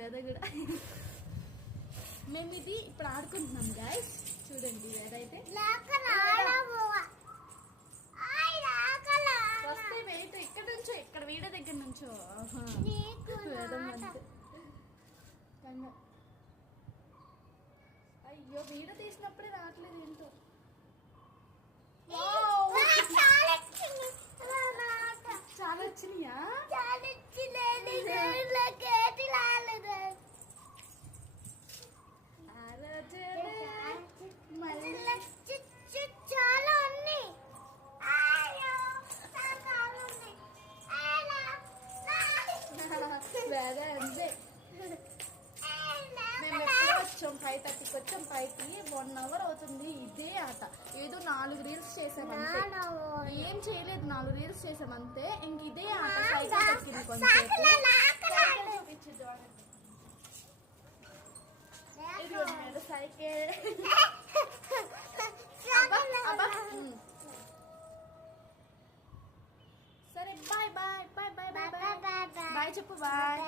వేద కూడా మేము ఇది ఇప్పుడు ఆడుకుంటున్నాం గాయస్. చూడండి వేద అయితే వస్తే వెయిట్ ఇక్కడ నుంచో, ఇక్కడ వీడ దగ్గర నుంచో. అయ్యో వీడ తీసినప్పుడే రావట్లేదు ఏంటో. చాలా వచ్చినాయా? చాలా ఉన్నాయి. వేరే అంతే. మేము ఎప్పుడో వచ్చాం 5:30కి వచ్చాం. 5కి 1 అవర్ అవుతుంది ఇదే ఆట. ఏదో 4 రీల్స్ చేసామంతే, ఏం చేయలేదు. 4 రీల్స్ చేసామంతే. ఇంక ఇదే ఆట. సైకిల్ దొరికింది కొంచెం చూపించిద్దాం. సైకిల్ సరే bye bye bye bye bye bye bye చెప్పు. Bye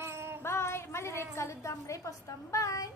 bye. మళ్ళీ రేపు కలుద్దాం. రేపు వస్తాం. బాయ్.